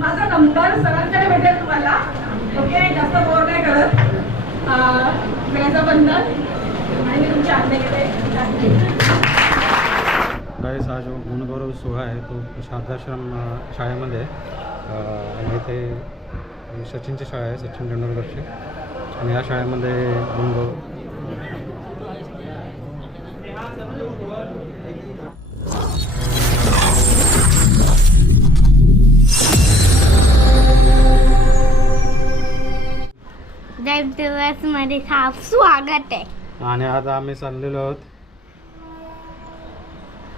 माझा नंबर सरांकडे भेटेल तुम्हाला. ओके जास्त बोर नाही करत. वेळेचं बंधन आणि मी तुमच्या आज्ञा घेते गाईस हा जो गुणगौरव सोहळा आहे तो शारदाश्रम शाळेमध्ये आणि इथे सचिनची शाळा आहे सचिन तेंडुलकरची. आणि या शाळेमध्ये गुणगौरव दिवसमध्ये खूप स्वागत आहे. आणि आज आम्ही चाललेलो आहोत.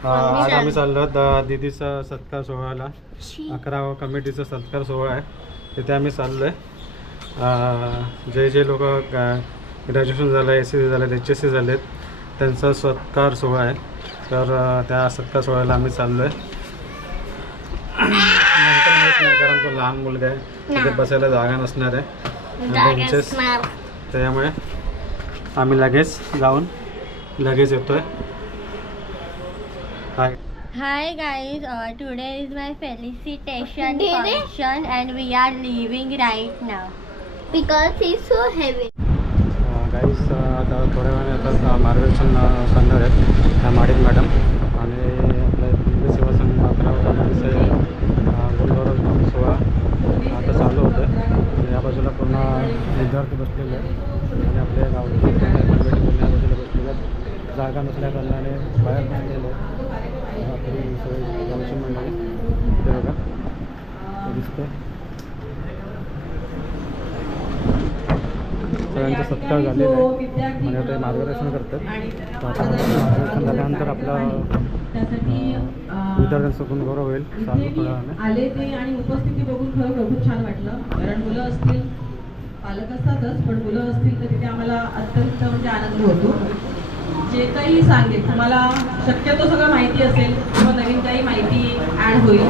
आज आम्ही चाललो आहोत दीदीचा सत्कार सोहळ्याला अकरावा कमिटीचा सत्कार सोहळा आहे. तिथे आम्ही चाललो आहे जे जे लोक ग्रॅज्युएशन झालं एस सी सी झालेत एच एस सी झालेत त्यांचा सत्कार सोहळा आहे. तर त्या सत्कार सोहळ्याला आम्ही चाललो आहे नंतर माहीत नाही कारण तो लहान मुलगा आहे. तिथे. बसायला जागा नसणार आहे. बेंचेस. त्यामुळे आम्ही लगेच जाऊन लगेच येतोय. काय Hi guys, uh, today is my felicitation function and we are leaving right now. Because it's so heavy. गाईस आता थोड्या वेळाने आता मार्गदर्शन अ, करणार आहेत. ह्या माडिक मॅडम आणि आपल्या हिंदू सेवा संघ अकरावा कमिटीचे गुणगौरव सोहळा आता चालू होतं आणि या बाजूला पूर्ण विद्यार्थी बसलेले आहेत. आणि आपल्या गावचे बसलेले आहेत. जागा नसल्या कारणाने बाहेर बांधलेले आहेत. आपली सगळी गावची मंडळी इथे बघा. दिसते सगळ्यांचा सत्कार झालेला आहे. म्हणजे आणि आता मार्गदर्शन करतात. आता मार्गदर्शन झाल्यानंतर आपला विद्यार्थ्यांचा गुणगौरव होईल. आले ते आणि उपस्थिती बघून खरं खूप छान वाटलं. कारण मुलं असतील पालक असतातच पण मुलं असतील तर तिथे आम्हाला अत्यंत म्हणजे आनंद होतो. जे काही सांगेल तुम्हाला शक्यतो सगळं माहिती असेल किंवा नवीन काही माहिती ॲड होईल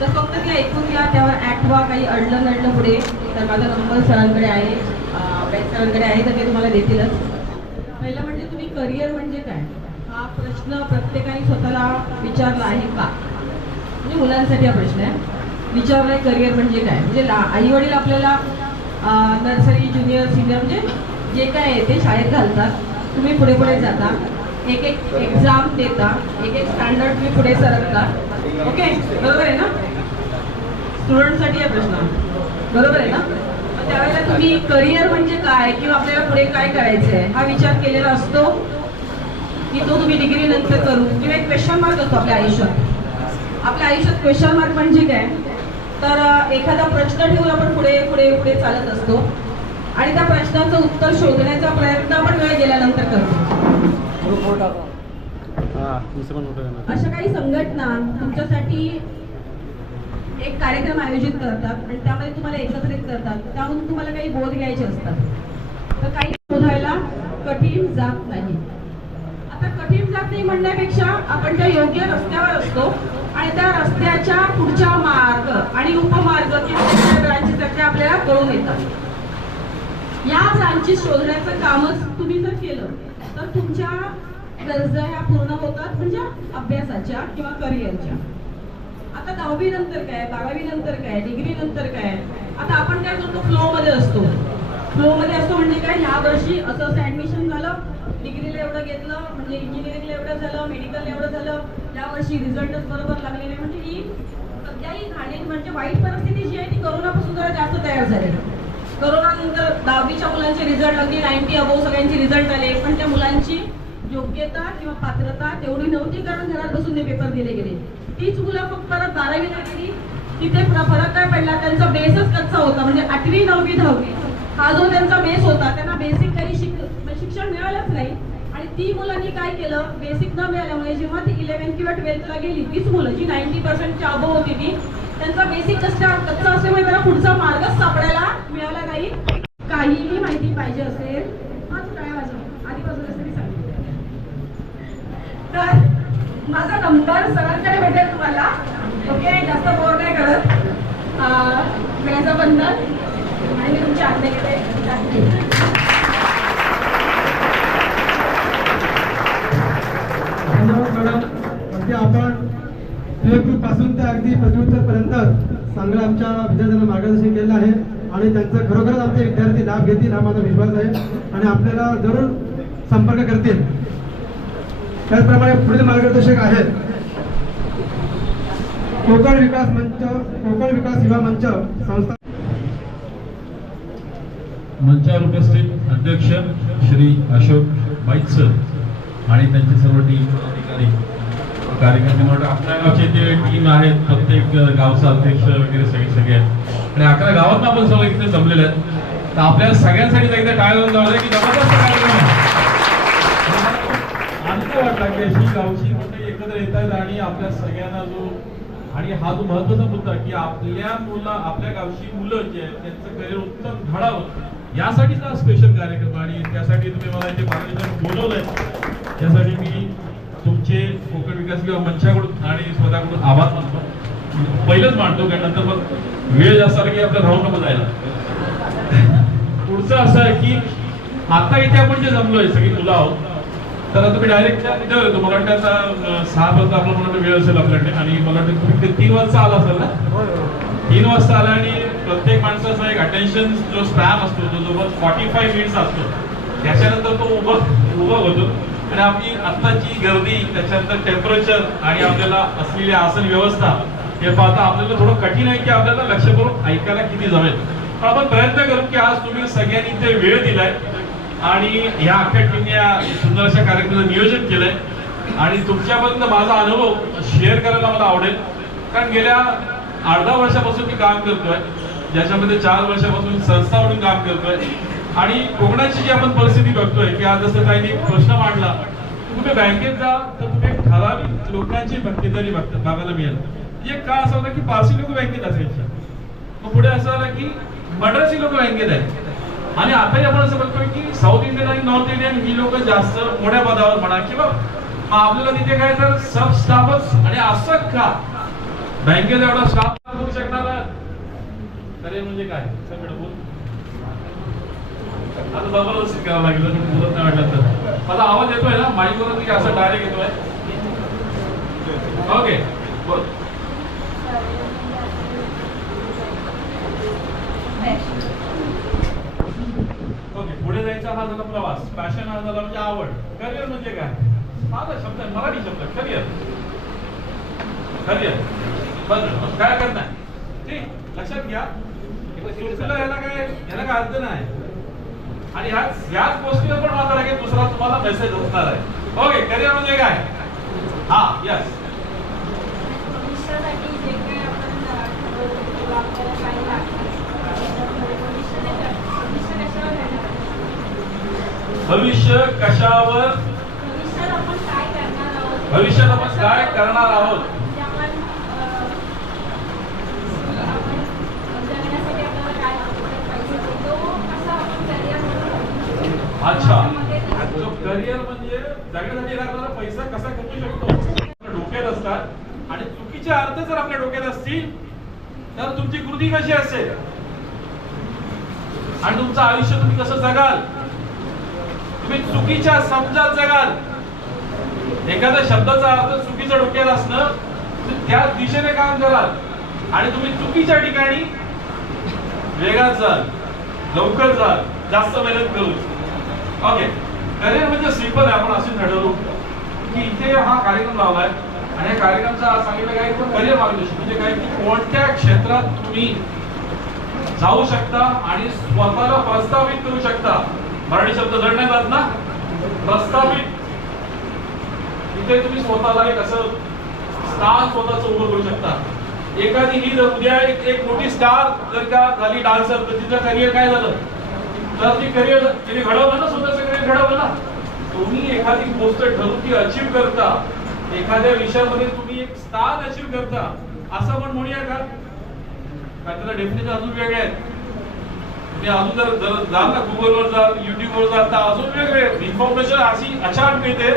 तर फक्त ते ऐकून घ्या त्यावर ॲक्ट व्हा काही अडलं नडलं पुढे तर माझा नंबर सरांकडे आहे बँक सरांकडे आहे तर ते तुम्हाला देतीलच. पहिलं म्हणजे तुम्ही करिअर म्हणजे काय? हा प्रश्न प्रत्येकाने स्वतःला विचारला आहे का? म्हणजे मुलांसाठी हा प्रश्न आहे. विचारलाय करिअर म्हणजे काय? म्हणजे आई वडील आपल्याला नर्सरी ज्युनियर सिनियर म्हणजे जे काय आहे ते शाळेत घालतात. तुम्ही पुढे पुढे जाता. एक एक एक्झाम देता. एक एक स्टँडर्ड तुम्ही पुढे सरकता. ओके बरोबर आहे ना? स्टुडंटसाठी हा प्रश्न. बरोबर आहे ना? मग त्यावेळेला तुम्ही करिअर म्हणजे काय किंवा आपल्याला पुढे काय करायचं आहे हा विचार केलेला असतो. की तो तुम्ही डिग्री नंतर करू. किंवा एक क्वेश्चन मार्क असतो आपल्या आयुष्यात. आपल्या आयुष्यात क्वेश्चन मार्क म्हणजे काय? तर एखादा प्रश्न ठेवून आपण पुढे पुढे पुढे चालत असतो. आणि त्या प्रश्नाचं उत्तर शोधण्याचा प्रयत्न आपण वेळ गेल्यानंतर करतो. हां अशा काही संघटना तुमच्यासाठी एक कार्यक्रम आयोजित करतात आणि त्यामध्ये तुम्हाला एकत्रित करतात. त्यामधून तुम्हाला काही बोध घ्यायचे असतात. तर काही शोधायला कठीण जात नाही. आता कठीण जात नाही म्हणण्यापेक्षा आपण त्या योग्य रस्त्यावर असतो आणि त्या रस्त्याच्या पुढच्या मार्ग आणि उपमार्ग किंवा ब्रांचेस आपल्याला कळून येतात. या ब्रांचेस शोधण्याचं कामच तुम्ही जर केलं तर तुमच्या गरजा ह्या पूर्ण होतात म्हणजे अभ्यासाच्या किंवा करिअरच्या. आता दहावी नंतर काय बारावी नंतर काय डिग्री नंतर काय? आता आपण काय करतो फ्लो मध्ये असतो. फ्लो मध्ये असतो म्हणजे काय ह्या वर्षी असं असं ऍडमिशन झालं डिग्रीला एवढं घेतलं म्हणजे इंजिनिअरिंगला एवढं झालं मेडिकल एवढं झालं त्यावर्षी रिझल्टच बरोबर लागले नाही म्हणजे ही सध्या ही म्हणजे वाईट परिस्थिती जी आहे ती करोनापासून जरा जास्त तयार झाली करोना नंतर दहावीच्या मुलांचे रिझल्ट अगदी नाईन्टी अबोव सगळ्यांचे रिझल्ट आले. पण त्या मुलांची योग्यता किंवा पात्रता तेवढी नव्हती कारण घरात बसून ते पेपर दिले गेले. तीच मुलं फक्त परत बारावीला गेली तिथे फरक काय पडला? त्यांचा बेसच कच्चा होता. म्हणजे आठवी नववी दहावी हा जो त्यांचा बेस होता त्यांना बेसिक काही शिक शिक्षण मिळालंच नाही. ती मुलांनी काय केलं? बेसिक न मिळाल्यामुळे जेव्हा ती इलेव्हन किंवा ट्वेल्थला गेली तीच मुलं जी नाईन्टी पर्सेंटच्या अबो होती ती त्यांचा बेसिक कच्चा कच्चा असल्यामुळे त्याला पुढचा मार्गच सापडायला मिळाला नाही. काहीही माहिती पाहिजे असेल हा काय वाजव आधीपासूनच तरी सांगितलं तर माझा नंबर सरांकडे भेटेल तुम्हाला. ओके जास्त बोर नाही करत. वेळेचं बंधन आणि मी तुमची आज्ञा मॅडम म्हणजे आपण प्ले ग्रुपपासून ते अगदी पदव्युत्तर पर्यंत चांगलं आमच्या विद्यार्थ्यांना मार्गदर्शन केलं आहे आणि त्यांचं खरोखरच आमचे विद्यार्थी लाभ घेतील हा माझा विश्वास आहे आणि आपल्याला जरूर संपर्क करतील. त्याचप्रमाणे पुढील मार्गदर्शक आहेत. कोकण विकास मंच कोकण विकास युवा मंच संस्था मंचावर उपस्थित अध्यक्ष श्री अशोक बाईत सर आणि त्यांची सर्व टीम अधिकारी कार्यकर्ते म्हणून आपल्या गावचे जे टीम आहेत प्रत्येक गावचा अध्यक्ष वगैरे सगळे सगळे आहेत. आणि अकरा गावात आपण सगळे इथे जमलेले आहेत. तर आपल्या सगळ्यांसाठी एकदा काय लावून जाऊ की जबरदस्त कार्यक्रम आहे. आनंद वाटला की अशी गावची मंडळी एकत्र येत आहेत आणि आपल्या सगळ्यांना जो आणि हा जो महत्त्वाचा मुद्दा की आपल्या मुलं आपल्या गावची मुलं जे आहेत त्यांचं करिअर उत्तम घडावं यासाठीच हा स्पेशल कार्यक्रम आणि त्यासाठी तुम्ही मला इथे मार्गदर्शन बोलवलंय. त्यासाठी मी तुमचे कोकण विकास किंवा मंचाकडून आणि स्वतःकडून आभार मानतो. पहिलंच मानतो कारण नंतर मग वेळ जास्त आला की आपलं राहू नको जायला पुढचं असं आहे की आता इथे आपण जे जमलोय सगळी मुलं आहोत तर आता मी डायरेक्ट तिथे येतो. मला वाटतं आता सहा पर्यंत आपला मला वेळ असेल आपल्याकडे आणि मला वाटतं तुम्ही ते तीन वाजता आला असेल ना? तीन वाजता आला आणि प्रत्येक माणसाचा एक अटेन्शन जो स्पॅम असतो तो जवळ फॉर्टी फाईव्ह मिनिट्स असतो त्याच्यानंतर तो उभं उभं होतो. आणि आपली आत्ताची गर्दी त्याच्यानंतर टेम्परेचर आणि आपल्याला असलेली आसन व्यवस्था हे पाहता आपल्याला थोडं कठीण आहे की आपल्याला लक्ष करून ऐकायला किती जमेल. पण आपण प्रयत्न करू की आज तुम्ही सगळ्यांनी ते वेळ दिलाय आणि ह्या अख्ख्या टीमने या सुंदर अशा कार्यक्रमाचं नियोजन केलंय. आणि तुमच्यापर्यंत माझा अनुभव शेअर करायला मला आवडेल. कारण गेल्या अर्धा वर्षापासून मी काम करतोय. ज्याच्यामध्ये चार वर्षापासून संस्था म्हणून काम करतोय. आणि कोकणाची जी आपण परिस्थिती बघतोय की आज जसं काही प्रश्न मांडला तुम्ही बँकेत जा तर तुम्ही ठराविक लोकांची भक्तीदारी बघायला मिळेल. एक का असं होतं की पारसी लोक बँकेत असायची. मग पुढे असं आलं की मद्रासी लोक बँकेत आहेत. आणि आताही आपण असं बघतोय की साऊथ इंडियन आणि नॉर्थ इंडियन ही लोक जास्त मोठ्या पदावर म्हणा किंवा आपल्याला तिथे काय तर सब स्टाफच आणि असं का? बँकेत एवढा स्टाफ करू शकणार? अरे म्हणजे काय? सगळं बोल. आता जबरदस्ती करावं लागेल जर बोलत नाही वाटलं तर. माझा आवाज येतोय ना? माईक की असं डायरेक्ट येतोय. ओके बोल. ओके पुढे जायचा हा झाला प्रवास. पॅशन हा झाला म्हणजे आवड. करिअर म्हणजे काय? माझा शब्द आहे, मराठी शब्द करिअर करिअर बरं काय करणार ठीक लक्षात घ्या. याला काय याला काय अर्थ नाही. आणि ह्याच गोष्टीवर पण माझा लागेल दुसरा तुम्हाला मेसेज असणार आहे. ओके करिअर म्हणजे काय? हा यस भविष्य कशावर भविष्यात आपण काय करणार आहोत भविष्यात आपण काय करणार आहोत म्हणजे आपण अं, आपण जगण्यासाठी आपल्याला काय लागतं पैसे तो कसा आपण करिअर म्हणून अच्छा. करिअर म्हणजे जगण्यासाठी लागणारा पैसा कसा कमवू शकतो? डोक्यात असतात. आणि चुकीचे अर्थ जर आपल्या डोक्यात असतील तर तुमची कृती कशी असेल? आणि तुमचं आयुष्य तुम्ही कसं जगाल? तुम्ही चुकीच्या समजात जगाल. एखाद्या शब्दाचा अर्थ चुकीचं डोक्यात असणं त्या दिशेने काम कराल. आणि तुम्ही चुकीच्या ठिकाणी वेगात जाल. लवकर जाल. जास्त मेहनत करू ओके करिअर म्हणजे सिंपल आहे आपण असे ठरवलो की इथे हा कार्यक्रम लावलाय आणि या कार्यक्रमचा आज सांगितलं काय करिअर मार्गदर्शन म्हणजे काय की कोणत्या क्षेत्रात तुम्ही जाऊ शकता आणि स्वतःला प्रस्तावित करू शकता. मराठी शब्द जडण्यात जात ना? प्रस्तावित इथे तुम्ही स्वतःला एक असं स्टार स्वतःच उभं करू शकता. एखादी ही जर उद्या एक एक मोठी स्टार जर का झाली डान्सर तर तिचं करिअर काय झालं? तर ती करिअर तिने घडवलं ना स्वतः घडवलं ना. तुम्ही एखादी गोष्ट ठरवून ती अचीव करता. एखाद्या विषयामध्ये तुम्ही एक स्थान अचीव करता. असं आपण म्हणूया का? त्याला डेफिनेशन अजून वेगळे आहेत. तुम्ही अजून जर जाल ना गुगलवर जाल युट्यूबवर जाल तर अजून वेगळे इन्फॉर्मेशन अशी अचानक मिळते.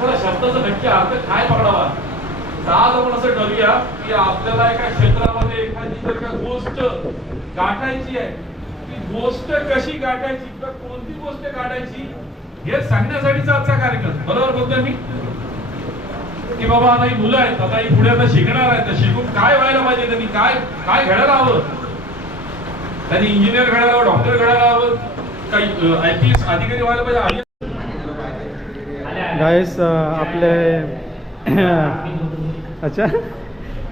तर शब्दाचा नक्की अर्थ काय पकडावा? आज आपण असं ठरूया की आपल्याला एका क्षेत्रामध्ये एखादी जर का गोष्ट गाठायची आहे गोष्ट कशी गाठायची किंवा कोणती गोष्ट गाठायची हे सांगण्यासाठीचा आजचा कार्यक्रम. बरोबर बोलतोय मी? की बाबा आता ही मुलं आहेत आता ही पुढे आता शिकणार आहेत तर शिकून काय व्हायला पाहिजे त्यांनी? काय काय घडायला हवं? त्यांनी इंजिनियर घडायला हवं डॉक्टर घडायला हवं? काही आय पी एस अधिकारी व्हायला पाहिजे? गाईस आपले अच्छा.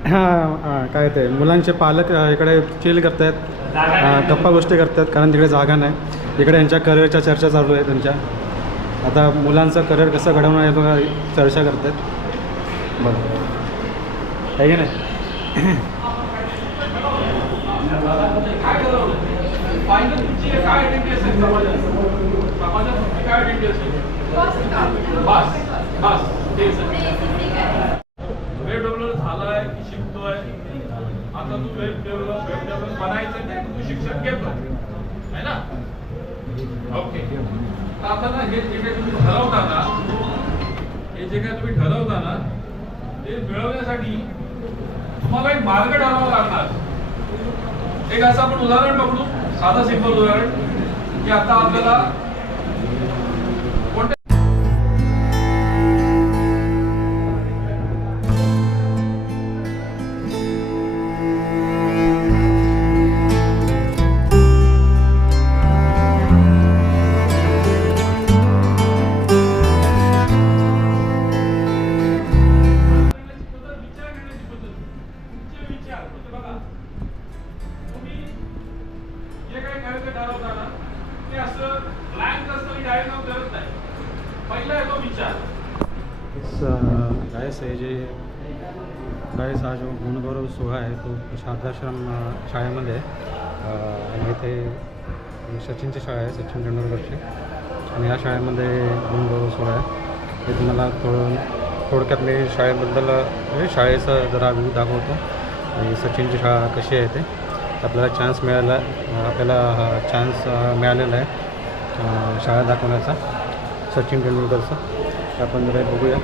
हां हां, काय ते मुलांचे पालक इकडे चिल करतायत गप्पा गोष्टी करतायत कारण तिकडे जागा नाही. इकडे यांच्या करिअरच्या चर्चा चालू आहे त्यांच्या. आता मुलांचं करिअर कसं घडवणं आहे बघा चर्चा करतायत. बरं. आहे की नाही काय ठरवलं फायनल तुमची काय आयडेंटिटी असेल समाजात समाजात तुमची काय आयडेंटिटी असेल बस बस तेच आहे वेब डेव्हलपर झालाय की शिकतोय आता तू वेब डेव्हलप बनायचं ते तू शिक्षण घेतो है ना ओके आता ना हे जे काही तुम्ही ठरवता ना हे जे काही तुम्ही ठरवता ना ते मिळवण्यासाठी तुम्हाला एक मार्ग ठरवावा लागणार एक असं आपण उदाहरण पकडू साधं सिंपल उदाहरण की आता आपल्याला शाळेमध्ये आहे. आणि इथे सचिनची शाळा आहे सचिन तेंडुलकरची आणि या शाळेमध्ये दोन सोहळा आहे हे तुम्हाला थोडं थोडक्यात मी शाळेबद्दल म्हणजे शाळेचा जरा व्यू दाखवतो. आणि सचिनची शाळा कशी आहे ते. आपल्याला चान्स मिळाला आपल्याला हा चान्स मिळालेला आहे शाळा दाखवण्याचा. सचिन तेंडुलकरचा. आपण जरा बघूया.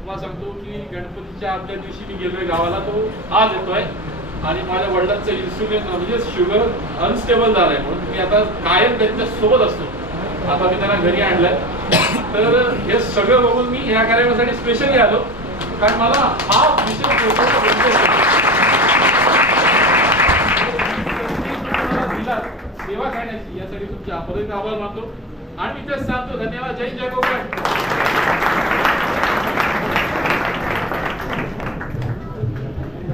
तुम्हाला सांगतो की गणपतीच्या आदल्या दिवशी मी गेलोय गावाला तो आज येतोय. आणि माझ्या वडिलांचं इन्सुलिन म्हणजे शुगर अनस्टेबल झालंय म्हणून. मी आता कायम त्यांच्यासोबत असतो. आता मी त्यांना घरी आणलंय. तर हे सगळं बघून मी ह्या कार्यक्रमासाठी स्पेशली आलो. कारण मला हा विषय सेवा करण्याची यासाठी तुमचे अपरित आभार मानतो. आणि मी तेच सांगतो धन्यवाद. जय जय गोपाळ.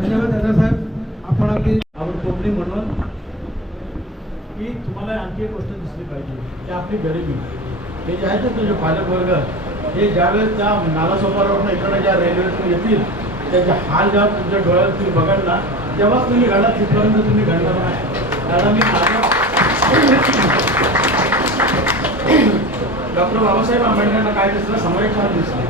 धन्यवाद दादासाहेब आपण आपली आपण कोकणी म्हणून की तुम्हाला आणखी एक गोष्ट दिसली पाहिजे की आपली गरिबी. हे जे आहेत ना तुझे पालक वर्ग हे ज्यावेळेस त्या नालासोपारावरून इकडे ज्या रेल्वेतून येतील त्याचे हाल जेव्हा तुमच्या डोळ्यात तुम्ही बघाल ना तेव्हाच तुम्ही घालात तिथपर्यंत तुम्ही घडणार नाही. कारण मी डॉक्टर बाबासाहेब आंबेडकरांना काय दिसलं? समय छान दिसलं.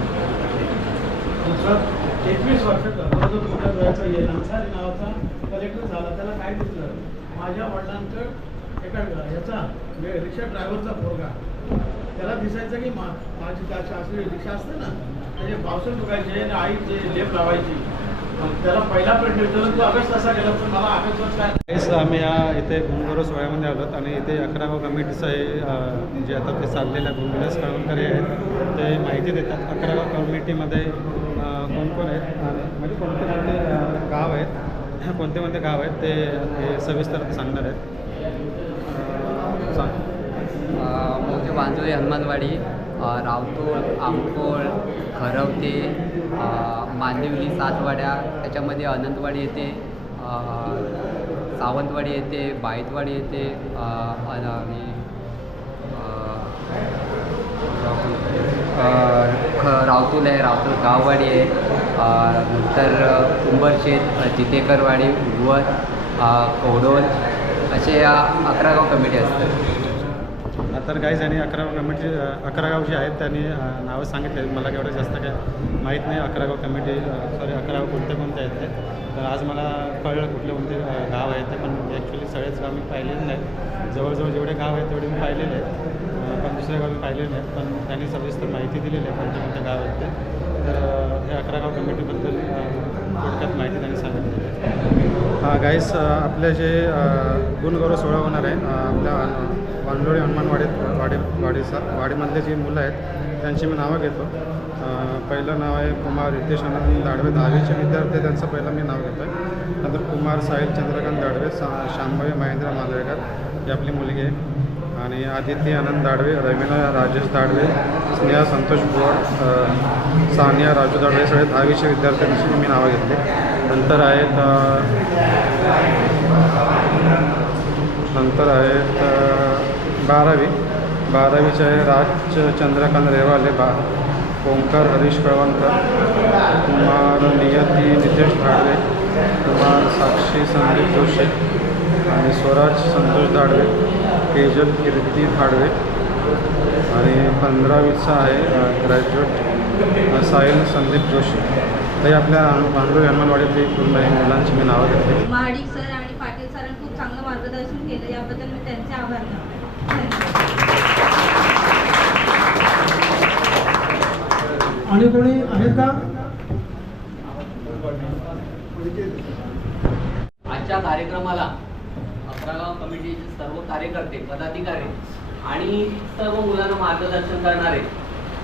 दुसरं एकवीस वर्षाचा जो तुमच्या डोळ्याचा येईल अन्सारी नावाचा कलेक्टर झाला त्याला काय दिसलं? माझ्या वडिलांचं एका ह्याचा म्हणजे रिक्षा ड्रायव्हरचा पोरगा. त्याला दिसायचं की मा माझी त्या असलेली रिक्षा असते ना त्याचे पावसात बघायचे आणि आई जे लेप लावायची. मग त्याला पहिला प्रश्न विचारला तू कसा गेला तर मला अगस्ट वर्ष काय तेच आम्ही या इथे गुणगौरव सोहळ्यामध्ये आलोत आणि इथे अकरावा कमिटीचं आहे जे आता ते चाललेलं आहे कळवणकर आहेत ते माहिती देतात. अकरावा कमिटीमध्ये अ, आहेत? म्हणजे कोणते कोणते गाव आहेत? कोणते कोणते गाव आहेत? ते हे सविस्तर सांगणार आहेत. सांग. मोठे बांजोळी हनुमानवाडी रावतोळ आंबोळ खरवते मांदिवली सातवाड्या त्याच्यामध्ये अनंतवाडी येते सावंतवाडी येते बाईतवाडी येते आणि ख रावतूल आहे रावतूल गाववाडी आहे. नंतर उंबरशेत जितेकरवाडी उवत अ, असे या अकरा गाव कमिटी असतात. तर काही आणि अकरा कमिटी अकरा गाव जे आहेत त्यांनी नावं सांगितले. मला एवढं जास्त काय माहीत नाही. अकरा गाव कमिटी सॉरी अकरा गाव कोणते कोणते आहेत ते. तर आज मला कळलं कुठले कोणते गाव आहेत ते पण ॲक्च्युली सगळेच गाव मी पाहिलेले नाहीत. जवळजवळ जेवढे गाव आहेत तेवढे मी पाहिलेले आहेत. पण दुसरे गावी पाहिले पाहिलेले नाहीत पण त्यांनी सविस्तर माहिती दिलेली आहे कोणत्या कोणत्या गाव ते तर हे अकरा गाव कमिटीबद्दल थोडक्यात माहिती त्यांनी सांगितलेली आहे. गाईस आपले जे गुणगौरव सोहळा होणार आहे आपल्या अ, हनुमानवाडीत वाडी वाडीचा वाडीमधले जी मुलं आहेत त्यांची मी नावं घेतो. पहिलं नाव आहे कुमार रितेश आनंद दाडवे दहावीचे विद्यार्थी त्यांचं पहिलं मी नाव घेतो आहे नंतर कुमार साहिल चंद्रकांत दाडवे सा शांभवी महेंद्र मांजरेकर ही आपली मुलगी आहे. आणि आदित्य आनंद दाडवे रवीना राजेश दाडवे स्नेहा संतोष बोड सानिया राजू दाडवे सगळे दहावीचे विद्यार्थ्यांची मी नावं घेतले. नंतर आहेत नंतर आहेत बारावी. बारावीचे आहे राज चंद्रकांत रेवाले बा ओंकार हरीश कळवणकर कुमार नियती नितेश धाडवे कुमार साक्षी संदीप जोशी आणि स्वराज संतोष धाडवे केजल कीर्ती धाडवे आणि पंधरावीचा आहे ग्रॅज्युएट साहिल संदीप जोशी. तर हे आपल्या भांडूर अंगणवाडीतली पूर्ण मुलांची मी नावं घेतली. महाडिक सर आणि पाटील सरांनी खूप चांगलं मार्गदर्शन केलं याबद्दल मी त्यांचे आभार मानते. आणि कोणी आहेत का? आजच्या कार्यक्रमाला अकरागाव कमिटीचे सर्व कार्यकर्ते पदाधिकारी आणि सर्व मुलांना मार्गदर्शन करणारे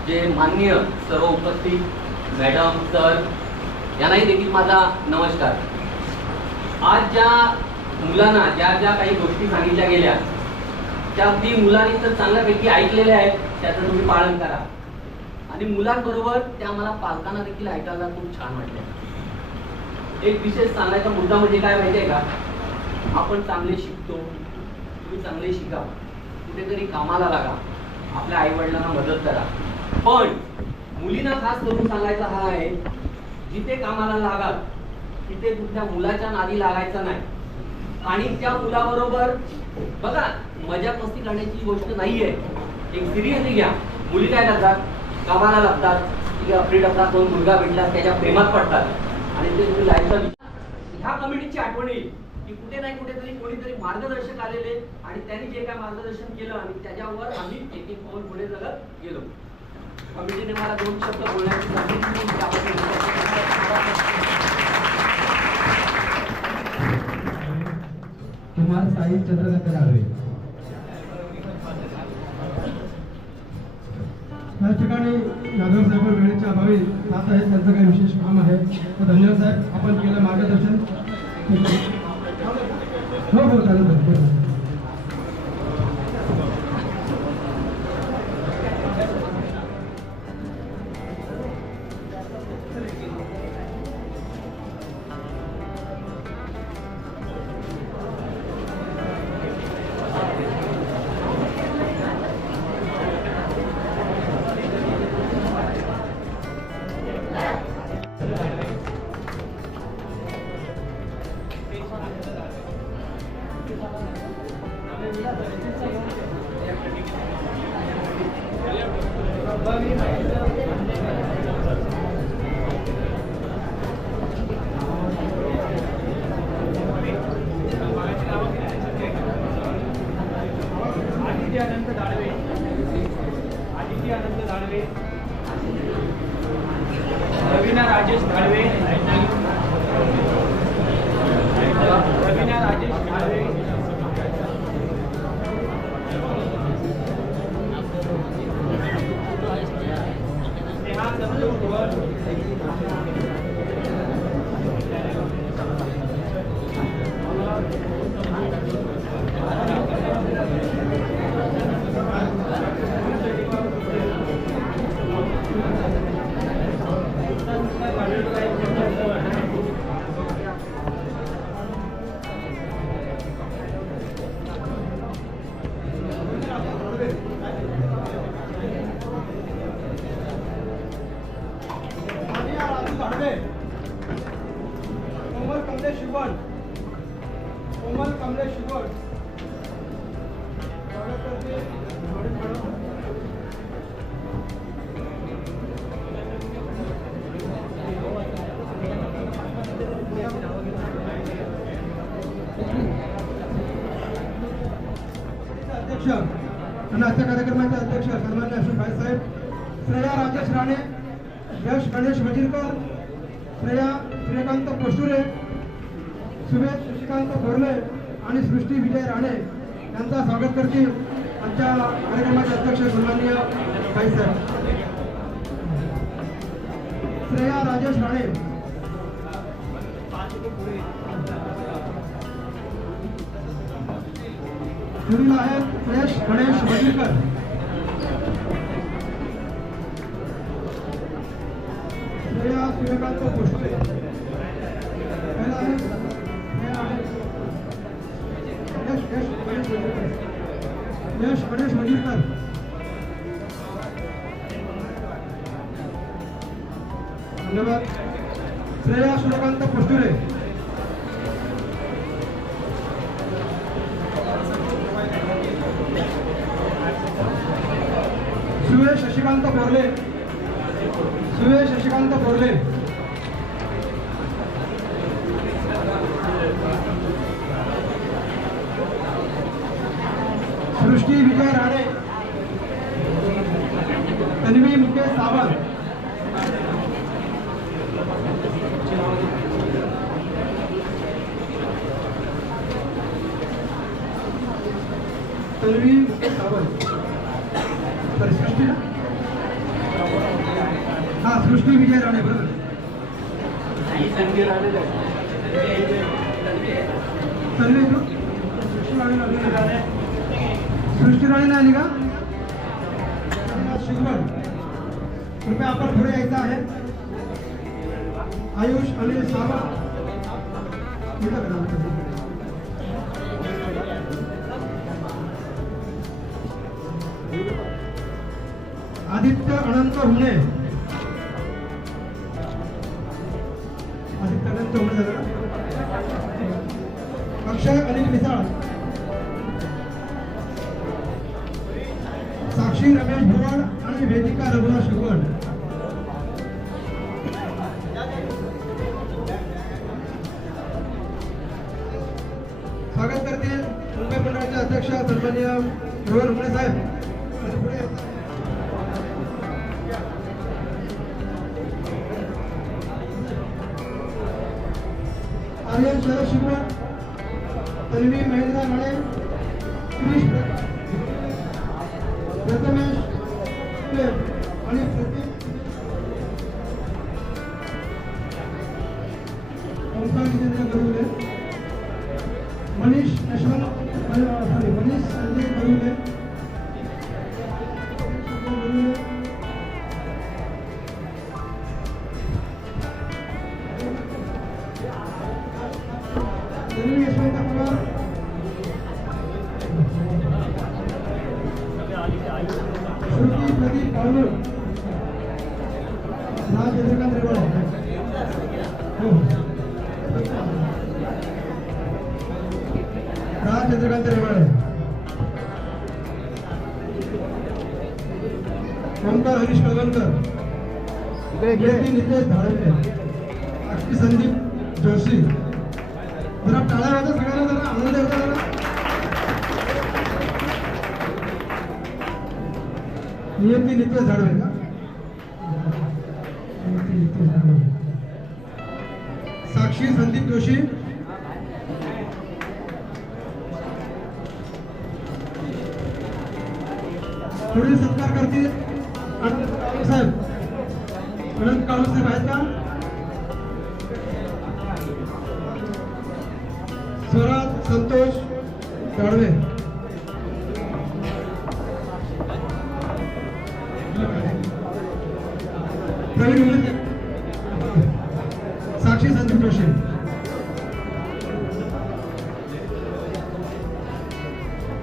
जे मान्य सर्व उपस्थित मॅडम सर यांनाही देखील माझा नमस्कार. आज ज्या मुलांना ज्या ज्या काही गोष्टी सांगितल्या गेल्या त्या ती मुलांनी तर चांगल्यापैकी ऐकलेल्या आहेत त्याचं तुम्ही पालन करा. आणि मुलांबरोबर त्या मला पालकांना देखील ऐकायला खूप छान वाटलं. एक विशेष सांगायचा मुद्दा म्हणजे काय माहिती आहे का? आपण चांगले शिकतो तुम्ही चांगले शिका. कुठेतरी कामाला लागा. आपल्या आई वडिलांना मदत करा. पण मुलींना खास करून सांगायचा हा आहे जिथे कामाला लागाल तिथे कुठल्या मुलाच्या नादी लागायचा नाही. आणि त्या मुलाबरोबर बघा मजा मस्ती करण्याची गोष्ट नाहीये. एक सिरियसली घ्या. मुली काय करतात? कामाला लागतात. अपडेट असतात दोन मुलगा भेटला त्याच्या प्रेमात पडतात. आणि ते तुम्ही लाईफचा ह्या कमिटीची आठवण येईल की कुठे नाही कुठेतरी मार्गदर्शक आलेले आणि त्यांनी जे काय मार्गदर्शन केलं आणि त्याच्यावर आम्ही एक एक पाऊल पुढे जगत गेलो. कमिटीने मला दोन शब्द बोलण्याची संधी दिली. त्याबद्दल कुमार साहिल चंद्रकांत दाडवे या ठिकाणी यादव साहेब वेळेच्या अभावी जात आहेत त्यांचं काही विशेष काम आहे. तर धन्यवाद साहेब आपण केलं मार्गदर्शन. हो हो चालेल चालेल. आदित्य आजच्या कार्यक्रमाचे अध्यक्ष सन्मान्य अशोक भाईसाहेब श्रेया राजेश राणे यश गणेश वजीरकर श्रेया सूर्यकांत पोष्टुरे सुमेश शशिकांत बोरले आणि सृष्टी विजय राणे यांचा स्वागत करतील आमच्या कार्यक्रमाचे अध्यक्ष सन्माननीय भाईसाहेब श्रेया राजेश राणे. पुढील आहेत यश गणेश वजीरकर श्रेया सूर्यकांत पोष्टे पहिला आहे श्रेया आहे. यश यश गणेश वजीरकर यश गणेश वजीरकर धन्यवाद श्रेया सूर्यकांत पोष्टुरे सुरेश शशिकांत बोरले. सुरेश शशिकांत बोरले. सृष्टी विजय राणे तन्वी मुकेश सावंत तन्वी मुकेश सावंत तर सृष्टी हा सृष्टी विजय राणे बरोबर तन्वी तू? सृष्टी राणे आली का शिकवण कृपया आपण पुढे यायचं आहे आयुष अनिल सावंत आदित्य अनंत हुणे आदित्य अनंत हुणे मिसाळ साक्षी रमेश भुवड आणि वेदिका रघुनाथ शिकवण स्वागत करते मुंबई मंडळाचे अध्यक्ष सन्मान्य रोहन रुमणे साहेब. आर्यन शरद शिकवण तन्वी महेंद्र माने क्रिश चंद्रकांत रेवाळे ओमकार हरीश कळवणकर नितेश संदीप जोशी जरा टाळ्या वाजवा सगळ्यांना जरा आनंद होता जरा. नियती नितेश झाडवे का साक्षी संदीप जोशी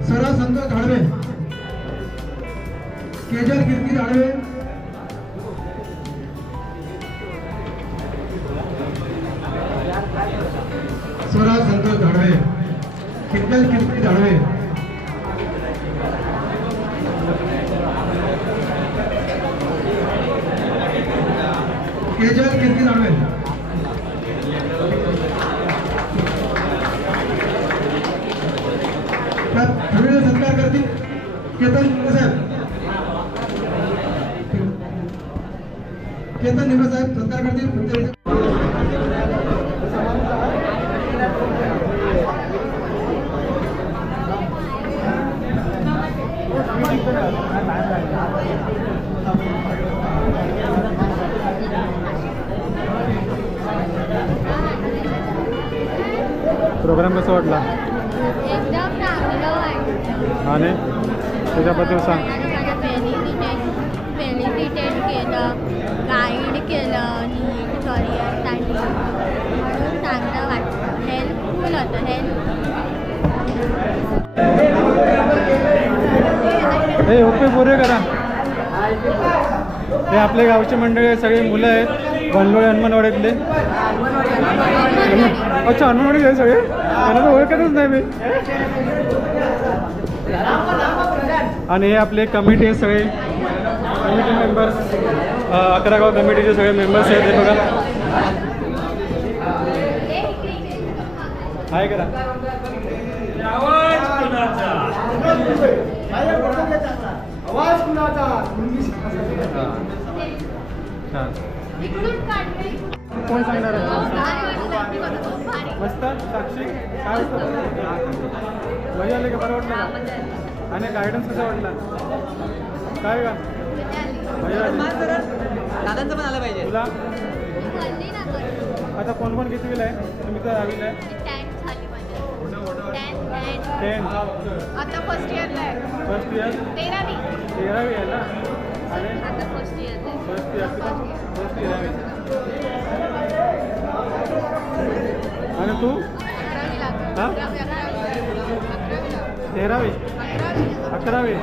स्वराज संतोष गाडवे केजल कीर्ती गाडवे प्रोग्राम कसा वाटला? एकदम चांगलं वाटतं आणि त्याच्याबद्दल सांग. गाईड केलं नीट करिअरसाठी म्हणून चांगलं वाटतं हेल्पफुल होतं हेल्प हे ओके पुरे करा. हे आपल्या गावची मंडळी आहे, सगळी मुलं आहेत. भंडोळे हनुमानवाड्यातले. अच्छा हनुमानवाडी आहे सगळे? त्यांना तर ओळखतच नाही मी. आणि हे आपले कमिटी आहे सगळे. कमिटी मेंबर्स अकरा गाव कमिटीचे सगळे मेंबर्स आहेत हे बघा. आहे करा. आवाज कुणाचा? छान कोण सांगणार आहे? मस्त? साक्षी? काय मजा आली का? बरं वाटलं का? आणि गायडन्स कसा वाटला? काय का? दादांचं पण आलं पाहिजे. तुला? आता कोण कोण कितवीला आहे? तुम्ही तर दहावीला आहे टेन आता फर्स्ट इयरला आहे. फर्स्ट इयर तेरावी. तेरावी आहे ना? आणि आता first year first year first तेरावी आणि तू? हा? तेरावी. अकरावी.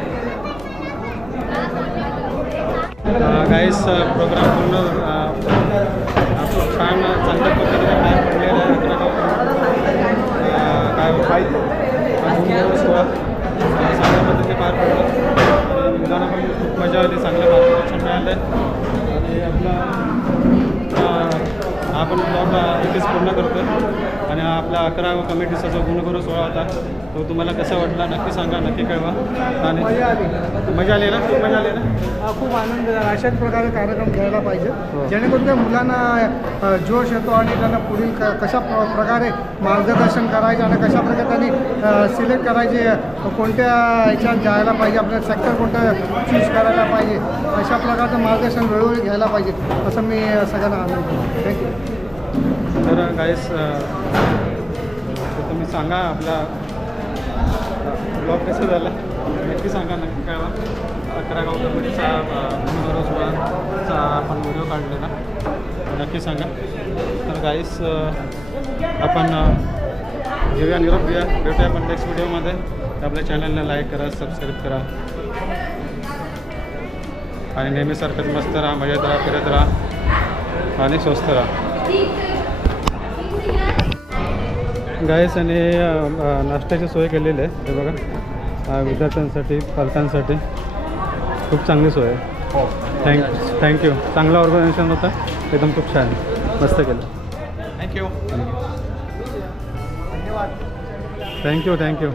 गाईस प्रोग्राम पूर्ण छान चांगल्या पद्धतीने पार पडलेला आहे काय पाहिजे सोळा चांगल्या पद्धतीने पार पडलं मुलांना पण खूप मजा आली चांगलं मार्गदर्शन मिळालं हा पण ब्लॉग इथेच पूर्ण करतो आणि हा आपला अकरा कमिटीचा जो गुणगुरू सोहळा होता तो तुम्हाला कसा वाटला? नक्की सांगा नक्की कळवा. आणि मजा आली. मजा आली ना? खूप मजा आली ना? हा, खूप आनंद. झाला अशाच प्रकारे कार्यक्रम घ्यायला हो. पाहिजे जेणेकरून त्या मुलांना जोश येतो आणि त्यांना पुढील क कशा प्र प्रकारे मार्गदर्शन करायचे आणि कशा प्रकारे त्यांनी सिलेक्ट करायचे कोणत्या ह्याच्यात जायला पाहिजे आपल्याला सेक्टर कोणतं चूज करायला पाहिजे अशा प्रकारचं मार्गदर्शन वेळोवेळी घ्यायला पाहिजे असं मी सगळ्यांना आनंद थँक्यू तर गायस तुम्ही सांगा आपला ब्लॉग कसं झाला? नक्की सांगा नक्की कळवा अकरा गाव कमिटीचा आपण व्हिडिओ काढलेला. नक्की सांगा. तर गाईस आपण घेऊया निरोप घेऊया. भेटूया आपण नेक्स्ट व्हिडिओमध्ये आपल्या चॅनलला लाईक करा सबस्क्राईब करा. आणि नेहमीसारखंच मस्त राहा मजेत राहा फिरत राहा. आणि स्वस्त राहा. गायस आणि नाश्त्याची सोय केलेली आहे. हे बघा. विद्यार्थ्यांसाठी पालकांसाठी. खूप चांगली सोय आहे. थँक थँक्यू चांगलं ऑर्गनायझेशन होतं. एकदम खूप छान. मस्त केलं. Thank you thank you thank you